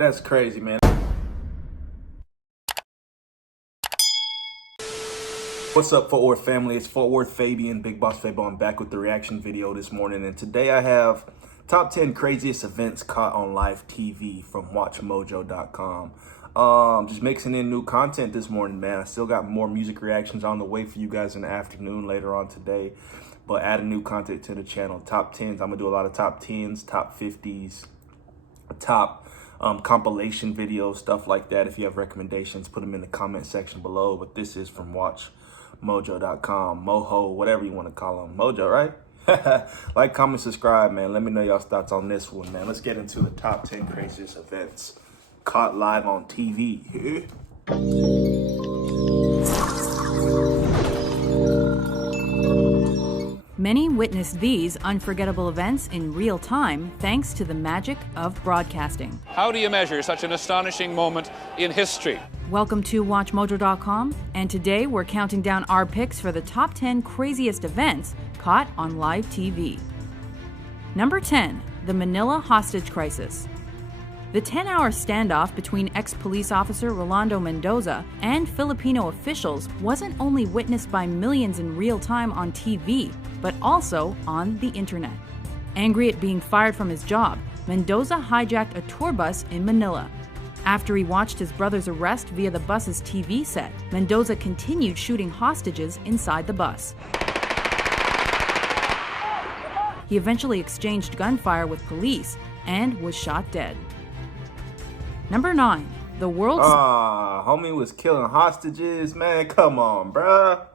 That's crazy, man. What's up, Fort Worth family? It's Fort Worth Fabian, BigBossFabo. I'm back with the reaction video this morning, and today I have top 10 craziest events caught on live TV from WatchMojo.com. Just mixing in new content this morning, man. I still got more music reactions on the way for you guys in the afternoon later on today, but adding new content to the channel. Top 10s. I'm gonna do a lot of top 10s, top 50s, top compilation videos, stuff like that. If you have recommendations, put them in the comment section below. But this is from WatchMojo.com, Moho, whatever you want to call them. Mojo, right? Like, comment, subscribe, man. Let me know y'all's thoughts on this one, man. Let's get into the top 10 craziest events caught live on TV. Many witnessed these unforgettable events in real time thanks to the magic of broadcasting. How do you measure such an astonishing moment in history? Welcome to WatchMojo.com, and today we're counting down our picks for the top 10 craziest events caught on live TV. Number 10, the Manila hostage crisis. The 10-hour standoff between ex-police officer Rolando Mendoza and Filipino officials wasn't only witnessed by millions in real time on TV, but also on the internet. Angry at being fired from his job, Mendoza hijacked a tour bus in Manila. After he watched his brother's arrest via the bus's TV set, Mendoza continued shooting hostages inside the bus. He eventually exchanged gunfire with police and was shot dead. Number 9, the world's... Homie was killing hostages, man. Come on, bruh.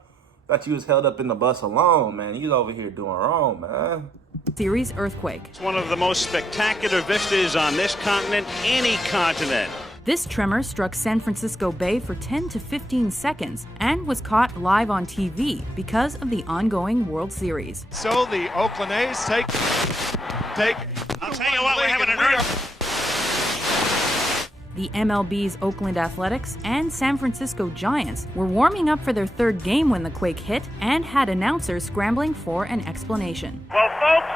Thought you was held up in the bus alone, man. You over here doing wrong, man. Series earthquake. It's one of the most spectacular vistas on this continent, any continent. This tremor struck San Francisco Bay for 10 to 15 seconds and was caught live on TV because of the ongoing World Series. So the Oakland A's take. I'll tell you what, we're having an earthquake. The MLB's Oakland Athletics and San Francisco Giants were warming up for their third game when the quake hit and had announcers scrambling for an explanation. Well, folks,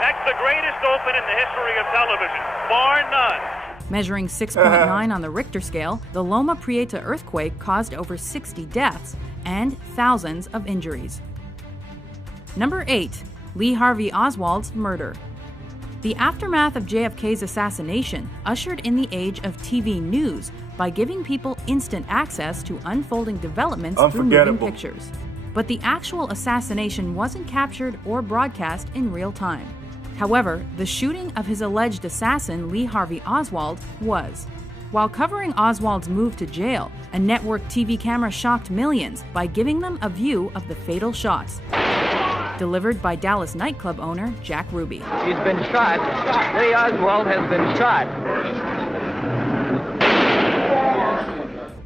that's the greatest open in the history of television, bar none. Measuring 6.9 on the Richter scale, the Loma Prieta earthquake caused over 60 deaths and thousands of injuries. Number 8, Lee Harvey Oswald's murder. The aftermath of JFK's assassination ushered in the age of TV news by giving people instant access to unfolding developments through moving pictures. But the actual assassination wasn't captured or broadcast in real time. However, the shooting of his alleged assassin, Lee Harvey Oswald, was. While covering Oswald's move to jail, a network TV camera shocked millions by giving them a view of the fatal shots. Delivered by Dallas nightclub owner Jack Ruby. He's been shot. Lee Oswald has been shot.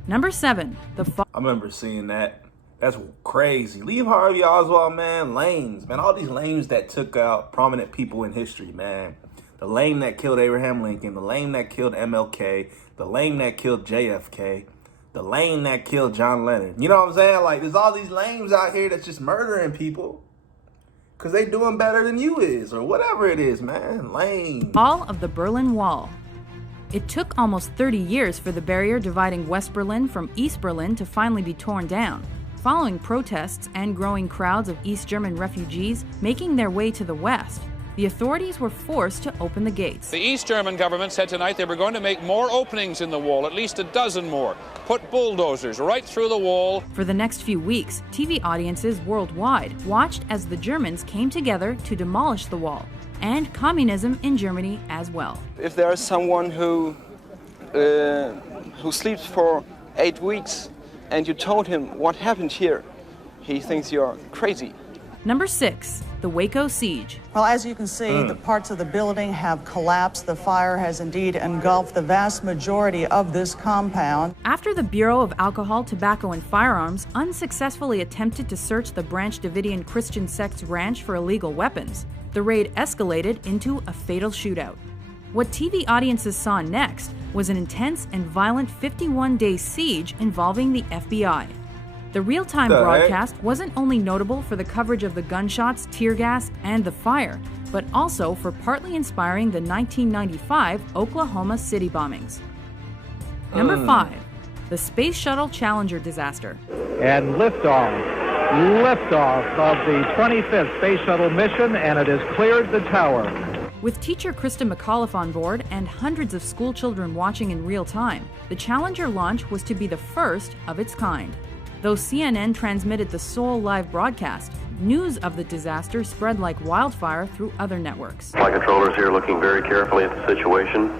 Number 7, I remember seeing that. That's crazy. Lee Harvey Oswald, man, lames. Man, all these lames that took out prominent people in history, man. The lame that killed Abraham Lincoln, the lame that killed MLK, the lame that killed JFK, the lame that killed John Lennon. You know what I'm saying? Like, there's all these lames out here that's just murdering people because they doing better than you is, or whatever it is, man. Lame. Fall of the Berlin Wall. It took almost 30 years for the barrier dividing West Berlin from East Berlin to finally be torn down, following protests and growing crowds of East German refugees making their way to the West. The authorities were forced to open the gates. The East German government said tonight they were going to make more openings in the wall, at least a dozen more. Put bulldozers right through the wall. For the next few weeks, TV audiences worldwide watched as the Germans came together to demolish the wall, and communism in Germany as well. If there is someone who sleeps for 8 weeks and you told him what happened here, he thinks you're crazy. Number 6, the Waco siege. Well, as you can see, the parts of the building have collapsed. The fire has indeed engulfed the vast majority of this compound. After the Bureau of Alcohol, Tobacco, and Firearms unsuccessfully attempted to search the Branch Davidian Christian sect's ranch for illegal weapons, the raid escalated into a fatal shootout. What TV audiences saw next was an intense and violent 51-day siege involving the FBI. The real-time broadcast wasn't only notable for the coverage of the gunshots, tear gas, and the fire, but also for partly inspiring the 1995 Oklahoma City bombings. Number 5. The Space Shuttle Challenger disaster. And liftoff of the 25th Space Shuttle mission, and it has cleared the tower. With teacher Krista McAuliffe on board and hundreds of school children watching in real time, the Challenger launch was to be the first of its kind. Though CNN transmitted the sole live broadcast, news of the disaster spread like wildfire through other networks. Flight controllers here looking very carefully at the situation.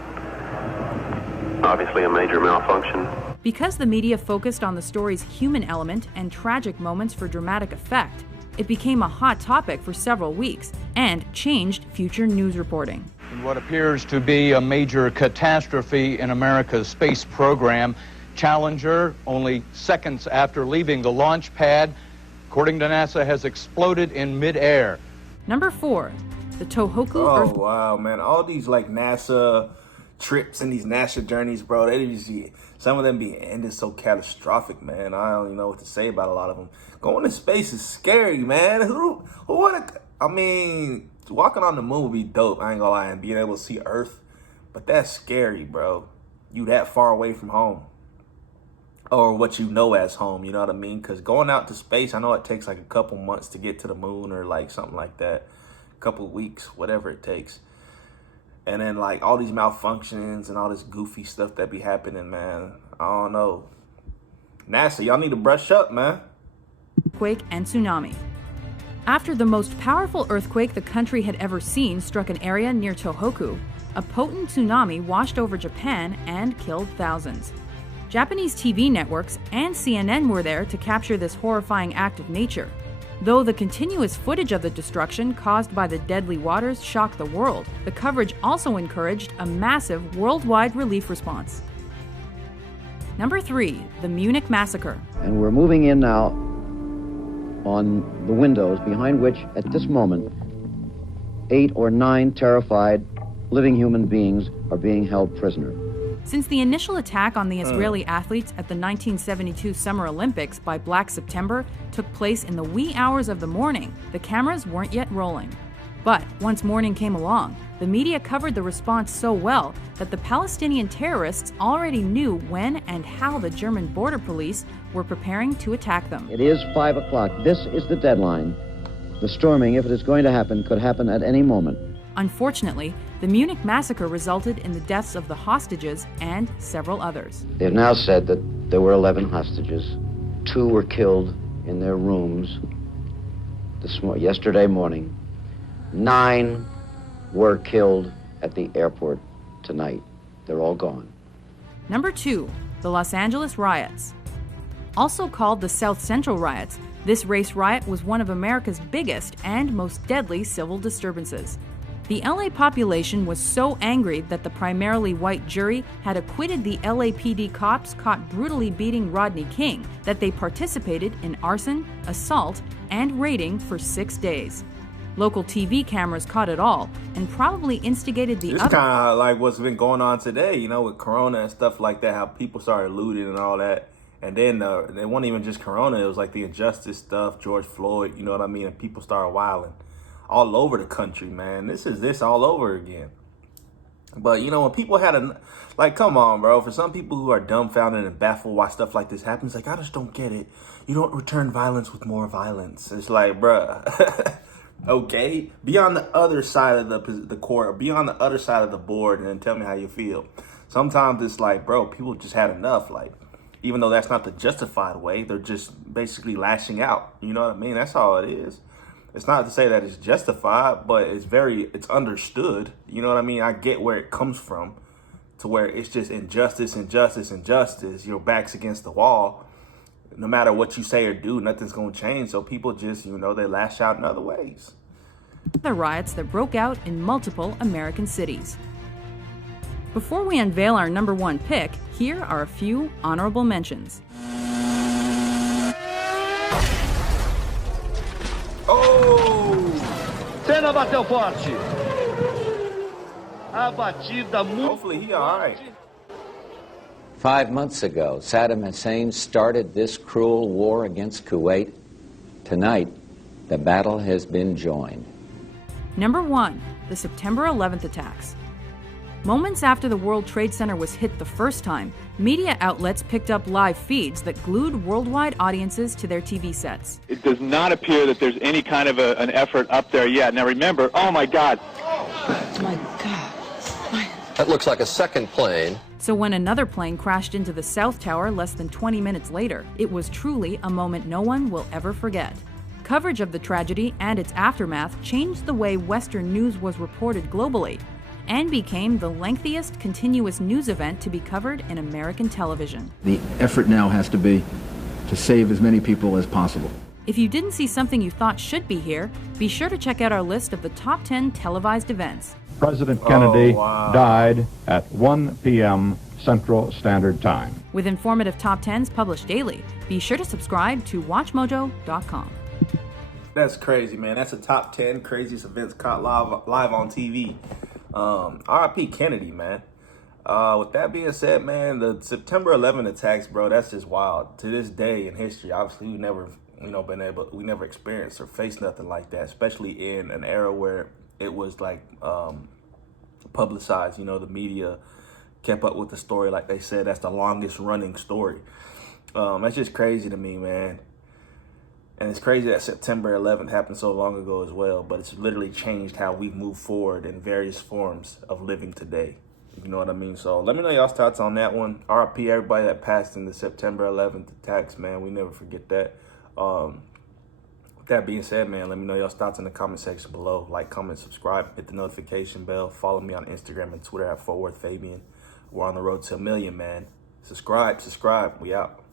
Obviously a major malfunction. Because the media focused on the story's human element and tragic moments for dramatic effect, it became a hot topic for several weeks and changed future news reporting. In what appears to be a major catastrophe in America's space program, Challenger, only seconds after leaving the launch pad, according to NASA, has exploded in midair. Number 4, the Tohoku Oh, wow, man. All these, like, NASA trips and these NASA journeys, bro, some of them be ended so catastrophic, man. I don't even know what to say about a lot of them. Going to space is scary, man. Who walking on the moon would be dope, I ain't gonna lie, and being able to see Earth, but that's scary, bro. You that far away from home. Or what you know as home, you know what I mean? Because going out to space, I know it takes like a couple months to get to the moon or like something like that. A couple weeks, whatever it takes. And then like all these malfunctions and all this goofy stuff that be happening, man. I don't know. NASA, y'all need to brush up, man. Earthquake and tsunami. After the most powerful earthquake the country had ever seen struck an area near Tohoku, a potent tsunami washed over Japan and killed thousands. Japanese TV networks and CNN were there to capture this horrifying act of nature. Though the continuous footage of the destruction caused by the deadly waters shocked the world, the coverage also encouraged a massive worldwide relief response. Number 3, the Munich Massacre. And we're moving in now on the windows behind which, at this moment, 8 or 9 terrified living human beings are being held prisoner. Since the initial attack on the Israeli athletes at the 1972 Summer Olympics by Black September took place in the wee hours of the morning, the cameras weren't yet rolling. But once morning came along, the media covered the response so well that the Palestinian terrorists already knew when and how the German border police were preparing to attack them. It is 5 o'clock. This is the deadline. The storming, if it is going to happen, could happen at any moment. Unfortunately, the Munich Massacre resulted in the deaths of the hostages and several others. They have now said that there were 11 hostages. 2 were killed in their rooms yesterday morning. 9 were killed at the airport tonight. They're all gone. Number 2, the Los Angeles riots. Also called the South Central riots, this race riot was one of America's biggest and most deadly civil disturbances. The LA population was so angry that the primarily white jury had acquitted the LAPD cops caught brutally beating Rodney King that they participated in arson, assault, and raiding for 6 days. Local TV cameras caught it all and probably instigated the It's kind of like what's been going on today, you know, with Corona and stuff like that, how people started looting and all that. And then it wasn't even just Corona, it was like the injustice stuff, George Floyd, you know what I mean? And people started wilding all over the country, man. This is this all over again. But, you know, when people had come on, bro. For some people who are dumbfounded and baffled why stuff like this happens, like, I just don't get it. You don't return violence with more violence. It's like, bruh, okay? Be on the other side of the court, or be on the other side of the board, and then tell me how you feel. Sometimes it's like, bro, people just had enough. Like, even though that's not the justified way, they're just basically lashing out. You know what I mean? That's all it is. It's not to say that it's justified, but it's understood. You know what I mean? I get where it comes from, to where it's just injustice, injustice, injustice. Your back's against the wall. No matter what you say or do, nothing's going to change. So people just, you know, they lash out in other ways. The riots that broke out in multiple American cities. Before we unveil our number 1 pick, here are a few honorable mentions. Senna bateu forte. A batida muito. Hopefully he all right. 5 months ago, Saddam Hussein started this cruel war against Kuwait. Tonight, the battle has been joined. Number 1. The September 11th attacks. Moments after the World Trade Center was hit the first time, media outlets picked up live feeds that glued worldwide audiences to their TV sets. It does not appear that there's any kind of an effort up there yet. Now remember, oh my God. Oh my God. That looks like a second plane. So when another plane crashed into the South Tower less than 20 minutes later, it was truly a moment no one will ever forget. Coverage of the tragedy and its aftermath changed the way Western news was reported globally, and became the lengthiest continuous news event to be covered in American television. The effort now has to be to save as many people as possible. If you didn't see something you thought should be here, be sure to check out our list of the top 10 televised events. President Kennedy died at 1 p.m. Central Standard Time. With informative top 10s published daily, be sure to subscribe to WatchMojo.com. That's crazy, man. That's a top 10 craziest events caught live on TV. R.I.P. Kennedy, man. With that being said, man, the September 11 attacks, bro, that's just wild. To this day in history, obviously, we never experienced or faced nothing like that, especially in an era where it was like publicized. You know, the media kept up with the story. Like they said, that's the longest running story. That's just crazy to me, man. And it's crazy that September 11th happened so long ago as well, but it's literally changed how we move forward in various forms of living today. You know what I mean? So let me know y'all's thoughts on that one. RIP everybody that passed in the September 11th attacks, man. We never forget that. With that being said, man, let me know y'all's thoughts in the comment section below. Like, comment, subscribe, hit the notification bell. Follow me on Instagram and Twitter at @ForwardFabian. We're on the road to 1 million, man. Subscribe. We out.